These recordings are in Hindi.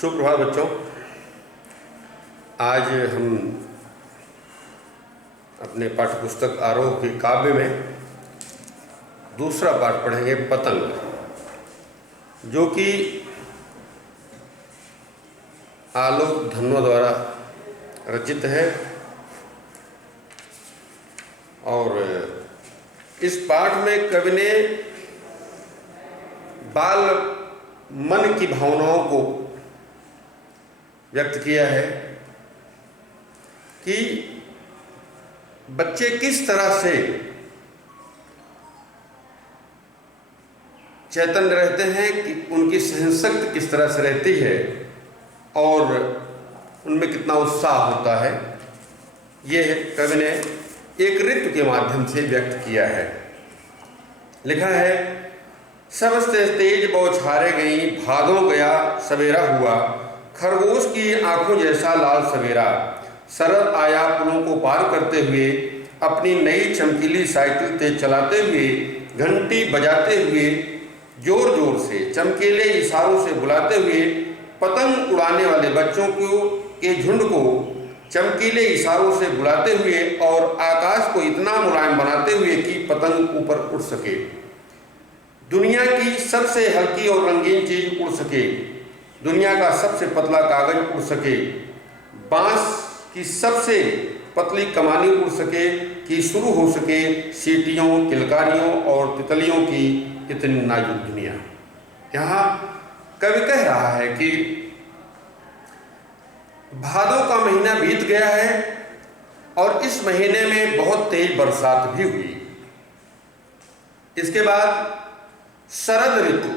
सुप्रभात बच्चों। आज हम अपने पाठ्यपुस्तक आरोह के काव्य में दूसरा पाठ पढ़ेंगे, पतंग, जो कि आलोक धनोआ द्वारा रचित है। और इस पाठ में कवि ने बाल मन की भावनाओं को व्यक्त किया है कि बच्चे किस तरह से चैतन्य रहते हैं, कि उनकी सहनशक्ति किस तरह से रहती है और उनमें कितना उत्साह होता है। यह कवि ने एक ऋतु के माध्यम से व्यक्त किया है। लिखा है, सबसे तेज बौछारे गई, भादों गया सवेरा हुआ, खरगोश की आंखों जैसा लाल सवेरा, शरद आया पुलों को पार करते हुए, अपनी नई चमकीली साइकिल तेज चलाते हुए, घंटी बजाते हुए, जोर जोर से चमकीले इशारों से बुलाते हुए, पतंग उड़ाने वाले बच्चों के झुंड को चमकीले इशारों से बुलाते हुए और आकाश को इतना मुलायम बनाते हुए कि पतंग ऊपर उड़ सके, दुनिया की सबसे हल्की और रंगीन चीज उड़ सके, दुनिया का सबसे पतला कागज उड़ सके, बांस की सबसे पतली कमानी उड़ सके, कि शुरू हो सके सीटियों, किलकारियों और तितलियों की इतनी नाजुक दुनिया। यहाँ कवि कह रहा है कि भादों का महीना बीत गया है और इस महीने में बहुत तेज बरसात भी हुई। इसके बाद शरद ऋतु,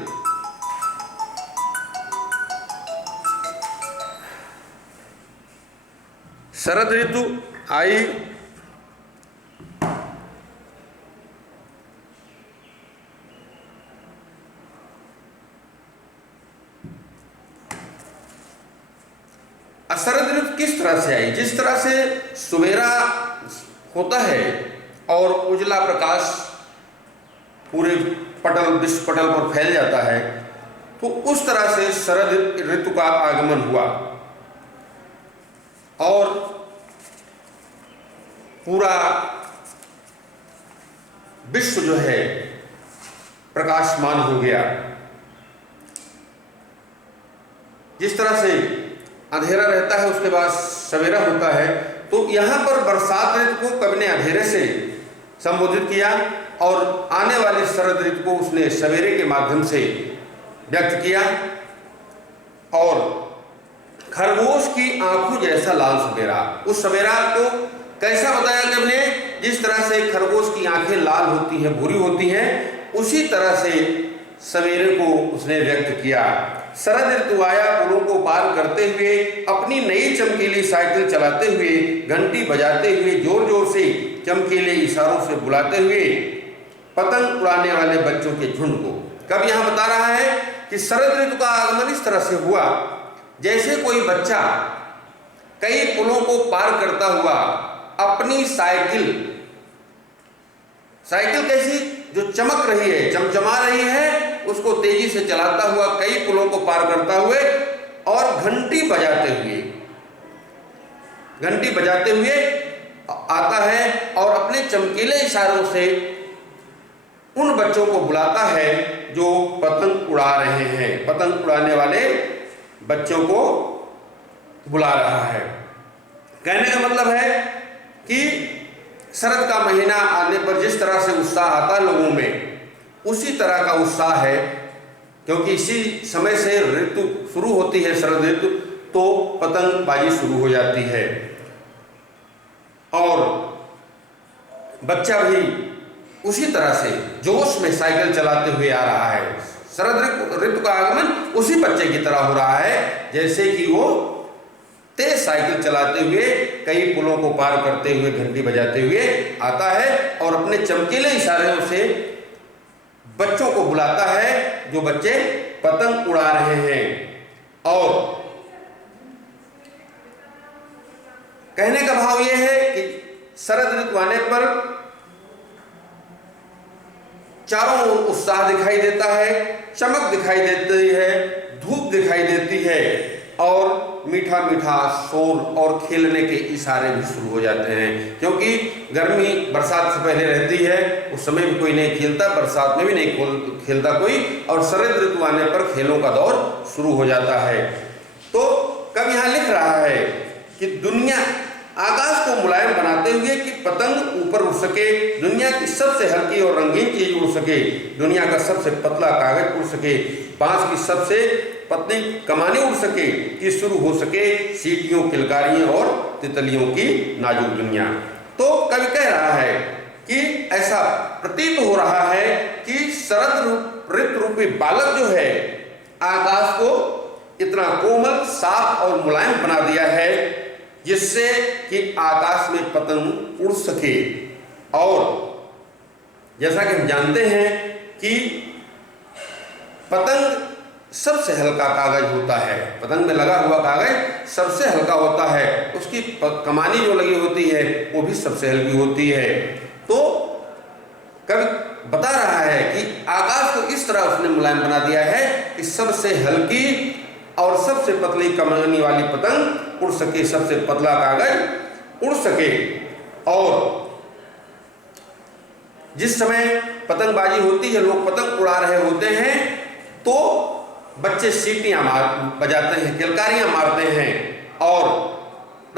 शरद ऋतु आई। शरद ऋतु किस तरह से आई? जिस तरह से सवेरा होता है और उजला प्रकाश पूरे विश्व पटल पर फैल जाता है, तो उस तरह से शरद ऋतु का आगमन हुआ और पूरा विश्व जो है प्रकाशमान हो गया। जिस तरह से अंधेरा रहता है उसके बाद सवेरा होता है, तो यहाँ पर बरसात ऋतु को कवि ने अंधेरे से संबोधित किया और आने वाली शरद ऋतु को उसने सवेरे के माध्यम से व्यक्त किया। और खरगोश की आंखों जैसा लाल सवेरा, उस सवेरा को कैसा बताया कवि ने? जिस तरह से खरगोश की आंखें लाल होती हैं, भूरी होती हैं, उसी तरह से सवेरे को उसने व्यक्त किया। शरद ऋतु आया पुलों को पार करते हुए, अपनी नई चमकीली साइकिल चलाते हुए, घंटी बजाते हुए, जोर जोर से चमकीले इशारों से बुलाते हुए, पतंग उड़ाने वाले बच्चों के झुंड को। कब यहाँ बता रहा है कि शरद ऋतु का आगमन इस तरह से हुआ जैसे कोई बच्चा कई पुलों को पार करता हुआ अपनी साइकिल कैसी, जो चमक रही है, चमचमा रही है, उसको तेजी से चलाता हुआ कई पुलों को पार करता हुए और घंटी बजाते हुए आता है और अपने चमकीले इशारों से उन बच्चों को बुलाता है जो पतंग उड़ा रहे हैं। पतंग उड़ाने वाले बच्चों को बुला रहा है। कहने का मतलब है कि शरद का महीना आने पर जिस तरह से उत्साह आता है लोगों में, उसी तरह का उत्साह है, क्योंकि इसी समय से ऋतु शुरू होती है, शरद ऋतु, तो पतंगबाजी शुरू हो जाती है और बच्चा भी उसी तरह से जोश में साइकिल चलाते हुए आ रहा है। शरद ऋतु का आगमन उसी बच्चे की तरह हो रहा है जैसे कि वो तेज साइकिल चलाते हुए, कई पुलों को पार करते हुए, घंटी बजाते हुए आता है और अपने चमकीले इशारों से बच्चों को बुलाता है जो बच्चे पतंग उड़ा रहे हैं। और कहने का भाव यह है कि शरद ऋतु आने पर चारों ओर उत्साह दिखाई देता है, चमक दिखाई देती है, धूप दिखाई देती है और मीठा मीठा शोर और खेलने के इशारे भी शुरू हो जाते हैं, क्योंकि गर्मी बरसात से पहले रहती है, उस समय भी कोई नहीं खेलता, बरसात में भी नहीं खेलता कोई, और शरद ऋतु आने पर खेलों का दौर शुरू हो जाता है। तो कवि यहाँ लिख रहा है कि दुनिया आकाश को मुलायम बनाते हुए कि पतंग ऊपर उड़ सके, दुनिया की सबसे हल्की और रंगीन चीज उड़ सके, दुनिया का सबसे पतला कागज उड़ सके, बांस की सबसे पतली कमानी उड़ सके, कि शुरू हो सके सीटियों, किलकारियों और तितलियों की नाजुक दुनिया। तो कवि कह रहा है कि ऐसा प्रतीत हो रहा है कि शरद ऋतु रूपी बालक जो है आकाश को इतना कोमल, साफ और मुलायम बना दिया है जिससे कि आकाश में पतंग उड़ सके। और जैसा कि हम जानते हैं कि पतंग सबसे हल्का कागज होता है, पतंग में लगा हुआ कागज सबसे हल्का होता है, उसकी कमानी जो लगी होती है वो भी सबसे हल्की होती है। तो कवि बता रहा है कि आकाश को इस तरह उसने मुलायम बना दिया है कि सबसे हल्की और सबसे पतली कमानी वाली पतंग उड़ सके, सबसे पतला कागज उड़ सके। और जिस समय पतंगबाजी होती है, लोग पतंग उड़ा रहे होते हैं, तो बच्चे सीटियां बजाते हैं, किलकारियां मारते हैं, और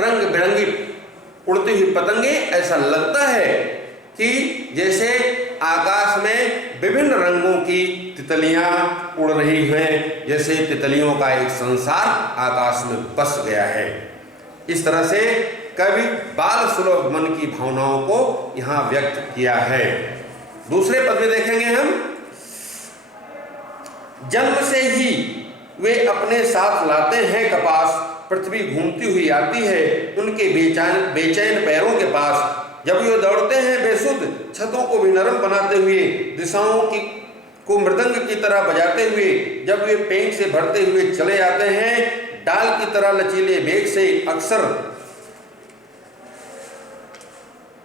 रंग बिरंगी उड़ती हुई पतंगे, ऐसा लगता है कि जैसे आकाश में विभिन्न रंगों की तितलियां उड़ रही हैं, जैसे तितलियों का एक संसार आकाश में बस गया है। इस तरह से कवि बाल सुलभ मन की भावनाओं को यहाँ व्यक्त किया है। दूसरे पद में देखेंगे हम, जन्म से ही वे अपने साथ लाते हैं कपास, पृथ्वी घूमती हुई आती है उनके बेचैन पैरों के पास, जब वे दौड़ते हैं बेसुध छतों को भी नरम बनाते हुए, दिशाओं को मृदंग की तरह बजाते हुए, जब वे पेंच से भरते हुए चले आते हैं डाल की तरह लचीले वेग से, अक्सर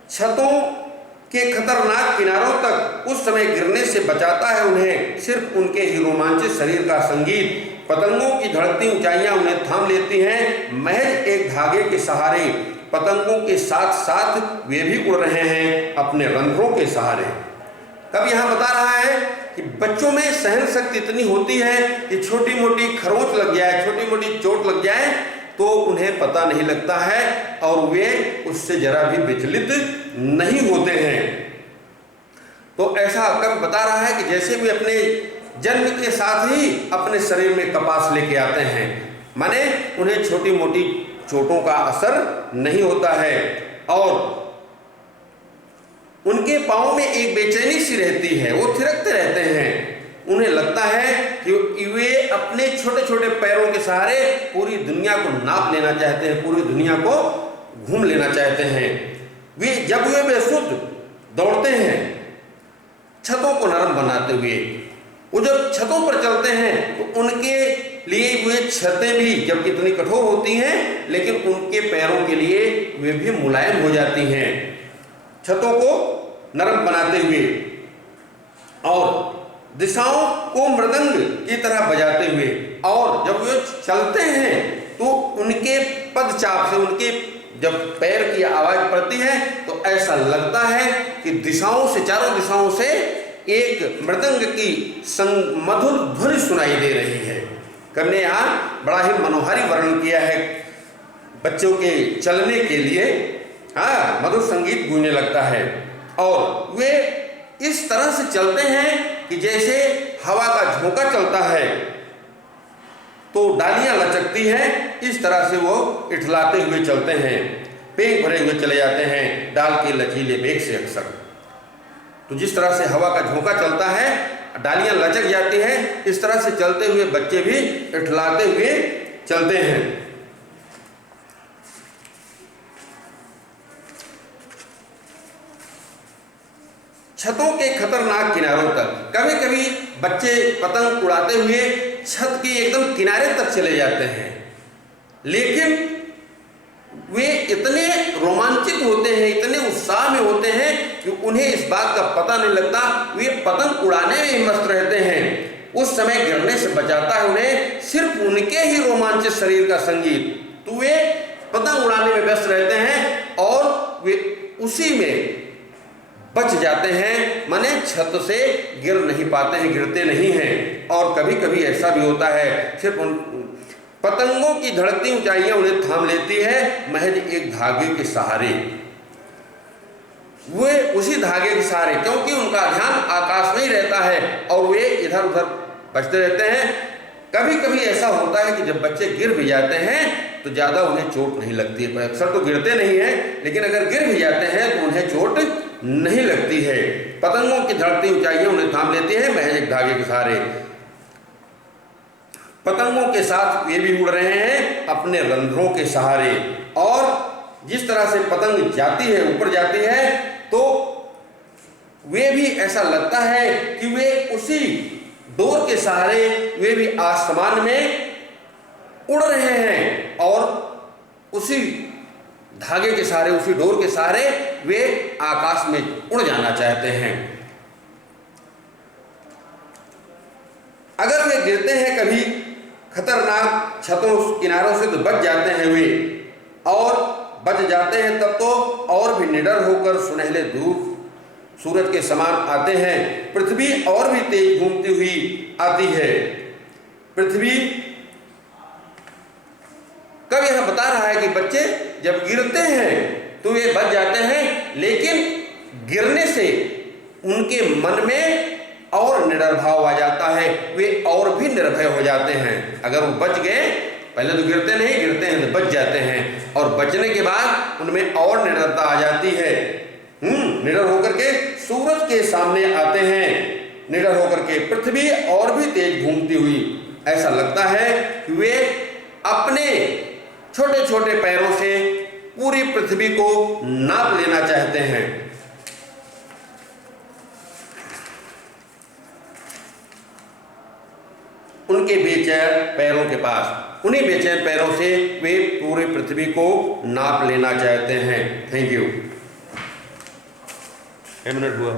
छतों के खतरनाक किनारों तक उस समय गिरने से बचाता है उन्हें सिर्फ उनके ही रोमांचित शरीर का संगीत। पतंगों की धड़कती ऊंचाइयां उन्हें थाम लेती हैं महज एक धागे के सहारे, पतंगों के साथ साथ वे भी उड़ रहे हैं अपने रंध्रों के सहारे। कब यहाँ बता रहा है कि बच्चों में सहन शक्ति इतनी होती है कि छोटी मोटी खरोंच लग जाए, छोटी मोटी चोट लग जाए तो उन्हें पता नहीं लगता है और वे उससे जरा भी विचलित नहीं होते हैं। तो ऐसा कब बता रहा है कि जैसे वे अपने जन्म के साथ ही अपने शरीर में कपास लेके आते हैं, माने उन्हें छोटी मोटी चोटों का असर नहीं होता है, और उनके पांव में एक बेचैनी सी रहती है, वो थिरकते रहते हैं। उन्हें लगता है कि वे अपने छोटे छोटे पैरों के सहारे पूरी दुनिया को नाप लेना चाहते हैं, पूरी दुनिया को घूम लेना चाहते हैं। जब वे बेसुध दौड़ते हैं छतों को नरम बनाते हुए, वो जब छतों पर चलते हैं तो उनके लिए वे छतें भी जब कितनी कठोर होती हैं लेकिन उनके पैरों के लिए वे भी मुलायम हो जाती हैं, छतों को नरम बनाते हुए और दिशाओं को मृदंग की तरह बजाते हुए। और जब वे चलते हैं तो उनके पदचाप से, उनके जब पैर की आवाज पड़ती है तो ऐसा लगता है कि दिशाओं से, चारों दिशाओं से एक मृदंग की मधुर ध्वनि सुनाई दे रही है। कवि ने यहाँ बड़ा ही मनोहारी वर्णन किया है बच्चों के चलने के लिए। मधुर संगीत गूंजने लगता है और वे इस तरह से चलते हैं कि जैसे हवा का झोंका चलता है तो डालियां लचकती हैं, इस तरह से वो इठलाते हुए चलते हैं, पेट भरे हुए चले जाते हैं डाल के लचीले वेग से। अक्सर तो जिस तरह से हवा का झोंका चलता है, डालियां लचक जाती हैं, इस तरह से चलते हुए बच्चे भी इठलाते हुए चलते हैं। छतों के खतरनाक किनारों तक, कभी कभी बच्चे पतंग उड़ाते हुए छत के एकदम किनारे तक चले जाते हैं, लेकिन वे इतने रोमांचित होते हैं, इतने उत्साह में होते हैं कि उन्हें इस बात का पता नहीं लगता, वे पतंग उड़ाने में ही मस्त रहते हैं। उस समय गिरने से बचाता है उन्हें सिर्फ उनके ही रोमांचित शरीर का संगीत। तो वे पतंग उड़ाने में व्यस्त रहते हैं और वे उसी में बच जाते हैं, माने छत से गिर नहीं पाते हैं, गिरते नहीं हैं। और कभी कभी ऐसा भी होता है सिर्फ उन पतंगों की धड़कती ऊंचाइयां उन्हें थाम लेती है महज एक धागे के सहारे। वे उसी धागे के सहारे, क्योंकि उनका ध्यान आकाश में ही रहता है और वे इधर उधर बचते रहते हैं। कभी कभी ऐसा होता है कि जब बच्चे गिर भी जाते हैं तो ज़्यादा उन्हें चोट नहीं लगती है। अक्सर तो गिरते नहीं हैं, लेकिन अगर गिर भी जाते हैं तो उन्हें चोट नहीं लगती है। पतंगों की धड़कती ऊंचाइयां उन्हें थाम लेती है महज एक धागे के सहारे। पतंगों के साथ वे भी उड़ रहे हैं अपने रंध्रों के सहारे। और जिस तरह से पतंग जाती है, ऊपर जाती है, तो वे भी ऐसा लगता है कि वे उसी डोर के सहारे वे भी आसमान में उड़ रहे हैं और उसी धागे के सहारे, उसी डोर के सहारे वे आकाश में उड़ जाना चाहते हैं। अगर वे गिरते हैं कभी खतरनाक छतों किनारों से तो बच जाते हैं वे, और बच जाते हैं तब तो और भी निडर होकर सुनहले धूप सूरज के समान आते हैं। पृथ्वी और भी तेज घूमती हुई आती है। पृथ्वी कब यह बता रहा है कि बच्चे जब गिरते हैं तो वे बच जाते हैं, लेकिन गिरने से उनके मन में और निडर भाव आ जाता है, वे और भी निर्भय हो जाते हैं। अगर वो बच गए, पहले तो गिरते नहीं, गिरते हैं तो बच जाते हैं, और बचने के बाद उनमें और निडरता आ जाती है। निडर होकर के सूरज के सामने आते हैं, निडर होकर के पृथ्वी और भी तेज घूमती हुई। ऐसा लगता है कि वे अपने छोटे छोटे पैरों से पूरी पृथ्वी को नाप लेना चाहते हैं। उनके बेचैन पैरों के पास, उन्हीं बेचैन पैरों से वे पूरी पृथ्वी को नाप लेना चाहते हैं। Thank you. 1 मिनट हुआ।